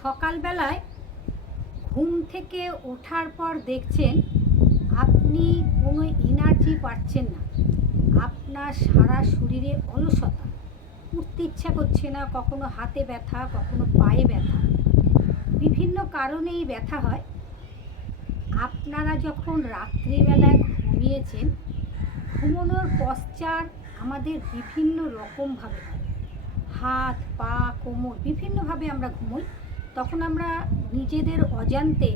সকালবেলায় ঘুম থেকে ওঠার পর দেখছেন আপনি কোনো এনার্জি পাচ্ছেন না, আপনার সারা শরীরে অলসতা, উঠতে ইচ্ছা করছে না, কখনো হাতে ব্যথা, কখনো পায়ে ব্যথা, বিভিন্ন কারণে এই ব্যথা হয়। আপনারা যখন রাত্রিবেলায় ঘুমিয়েছেন, ঘুমানোর পশ্চাৎ আমাদের বিভিন্ন রকমভাবে হয়, হাত পা কোমর বিভিন্নভাবে আমরা ঘুমোই। তখন আমরা নিজেদের অজান্তে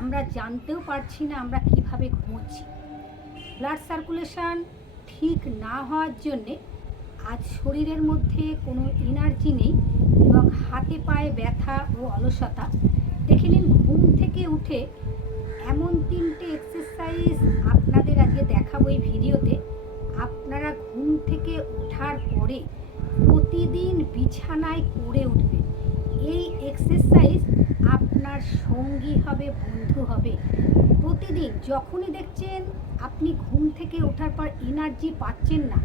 আমরা জানতেও পারছি না আমরা কিভাবে ঘুমোচ্ছি। ব্লাড সার্কুলেশন ঠিক না হওয়ার জন্যে আজ শরীরের মধ্যে কোনো এনার্জি নেই এবং হাতে পায়ে ব্যথা ও অলসতা। দেখে নিন, ঘুম থেকে উঠে এমন 3টে এক্সারসাইজ আপনাদের আজকে দেখাবো এই ভিডিওতে। আপনারা ঘুম থেকে ওঠার পরে প্রতিদিন বিছানায় করে উঠবেন। এই এক্সারসাইজ আপনার সঙ্গী হবে, বন্ধু হবে। প্রতিদিন যখনই দেখছেন আপনি ঘুম থেকে ওঠার পর এনার্জি পাচ্ছেন না,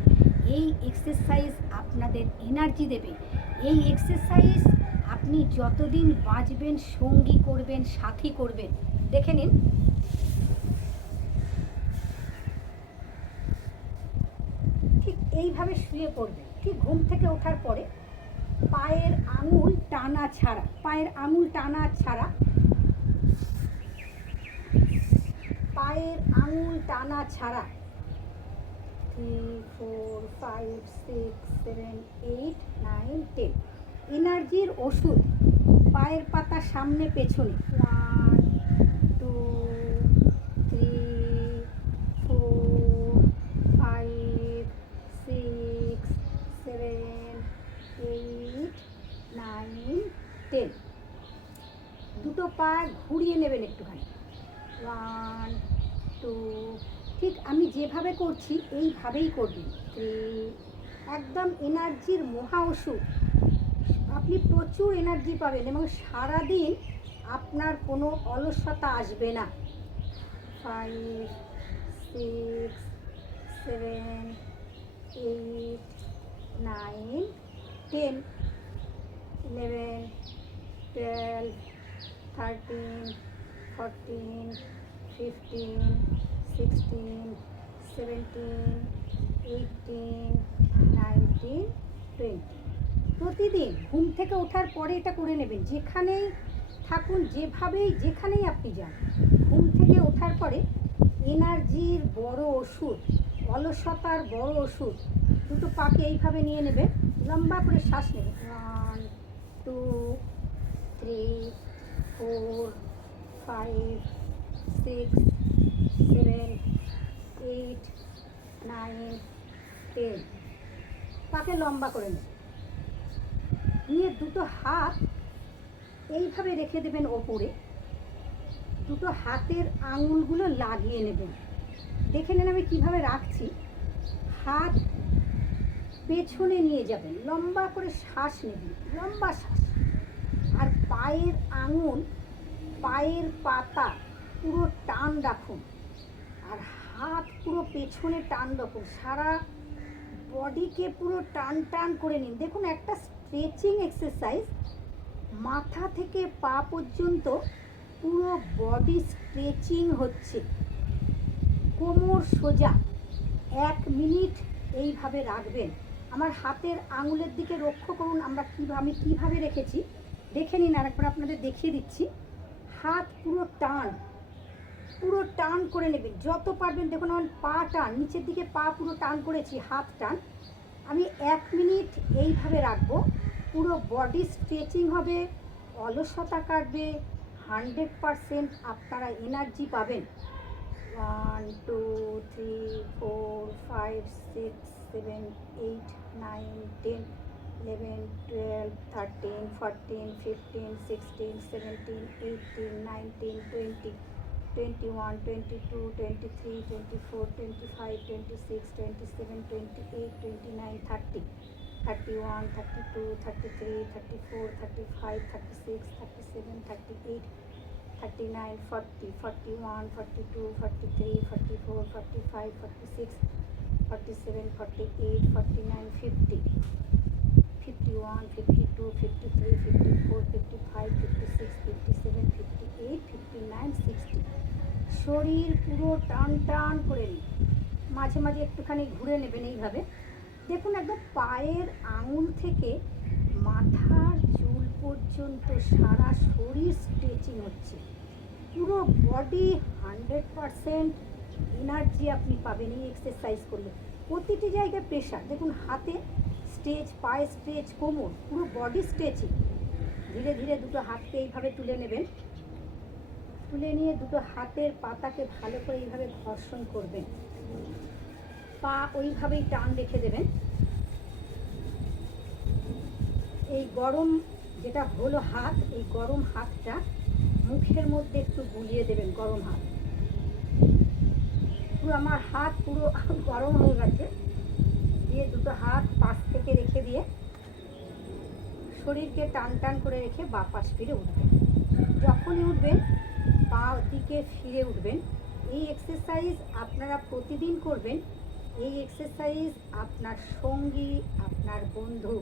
এই এক্সারসাইজ আপনাদের এনার্জি দেবে। এই এক্সারসাইজ আপনি যতদিন বাঁচবেন সঙ্গী করবেন, সাথী করবেন। দেখে নিন। ঠিক এইভাবে শুয়ে পড়বেন। ঠিক ঘুম থেকে ওঠার পরে পায়ের আঙুল টানা ছাড়া, পায়ের আঙুল টানা ছাড়া, পায়ের আঙুল টানা ছাড়া 3, 4, 5, 6, 7, 8, 9, 10 এনার্জির ওষুধ পায়ের পাতা সামনে পেছনে 1, 2, 3, 4, 5, 6, 7, 8, 9, 10 দুটো পা ঘুরিয়ে নেবেন একটুখানি। 1, 2, ঠিক আমি যেভাবে করছি এইভাবেই করবেন। 3, একদম এনার্জির মহা ওষুধ। আপনি প্রচুর এনার্জি পাবেন এবং সারাদিন আপনার কোনো অলসতা আসবে না। 5, 6, 7, 8, 9, 10, 11, 12, 13, 14, 15, 16, 17, 18, 19, 20 প্রতিদিন ঘুম থেকে ওঠার পরে এটা করে নেবেন। যেখানেই থাকুন, যেখানেই আপনি যান, ঘুম থেকে ওঠার পরে এনার্জির বড় ওষুধ, অলসতার বড় ওষুধ। দুটো পাকে এইভাবে নিয়ে নেবেন, লম্বা করে শ্বাস নেবেন। 1, 2, 3, 4, 5, 6, 7, 8, 9, 10 পাকে লম্বা করে নেবেন। নিয়ে দুটো হাত এইভাবে রেখে দেবেন ওপরে, দুটো হাতের আঙুলগুলো লাগিয়ে নেবেন। দেখে নেন আমি কিভাবে রাখছি। হাত পেছনে নিয়ে যাবেন, লম্বা করে শ্বাস নেবেন, লম্বা শ্বাস। আর পায়ের আঙুল, পায়ের পাতা পুরো টান রাখুন, আর হাত পুরো পেছনে টান রাখুন। সারা বডিকে পুরো টান টান করে নিন। দেখুন, একটা স্ট্রেচিং এক্সারসাইজ, মাথা থেকে পা পর্যন্ত পুরো বডি স্ট্রেচিং হচ্ছে। কোমর সোজা। 1 মিনিট এইভাবে রাখবেন। আমার হাতের আঙুলের দিকে লক্ষ্য করুন, আমি কিভাবে রেখেছি দেখে নিন। আরেকবার আপনাদের দেখিয়ে দিচ্ছি। হাত পুরো টান করে নেবেন যত পারবেন। দেখুন আমার পা টান, নিচের দিকে পা পুরো টান করেছি, হাত টান। আমি 1 মিনিট এইভাবে রাখবো। পুরো বডি স্ট্রেচিং হবে, অলসতা কাটবে, 100% আপনারা এনার্জি পাবেন। 1, 2, 3, 4, 5, 6, 7, 8, 9, 10, 11, 12, 13, 14, 15, 16, 17, 18, 19, 20, 21, 22, 23, 24, 25, 26, 27, 28, 29, 30, 31, 32, 33, 34, 35, 36, 37, 38, 39, 40, 41, 42, 43, 44, 45, 46, 47, 48, 49, 50, 51, 51, 52, 53, 54, 55, 56, 57, 58, 59, 60। শরীর পুরো টান টান করে নিন। মাঝে মাঝে একটুখানি ঘুরে নেবেন এইভাবে। দেখুন একদম পায়ের আঙুল থেকে মাথার চুল পর্যন্ত সারা শরীর স্ট্রেচিং হচ্ছে। পুরো বডি 100% এনার্জি আপনি পাবেন এই এক্সারসাইজ করলে। প্রতিটি জায়গায় প্রেশার দেখুন, হাতে স্ট্রেচ, পায়ে স্ট্রেচ, কোমর, পুরো বডি স্ট্রেচিং। ধীরে ধীরে দুটো হাতকে এইভাবে তুলে নেবেন। তুলে নিয়ে দুটো হাতের পাতাকে ভালো করে এইভাবে ঘর্ষণ করবেন। পা ওইভাবেই টান রেখে দেবেন। এই গরম যেটা হলো হাত, এই গরম হাতটা মুখের মধ্যে একটু বুলিয়ে দেবেন। গরম হাত পুরো, আমার হাত পুরো গরম হয়ে গেছে। দিয়ে দুটো হাত পাশ থেকে রেখে দিয়ে শরীরকে টান টান করে রেখে বাঁ পাশ ফিরে উঠবেন। যখনই উঠবেন বাঁ দিকে ফিরে উঠবেন। এই এক্সারসাইজ আপনারা প্রতিদিন করবেন। এই এক্সারসাইজ আপনার সঙ্গী, আপনার বন্ধু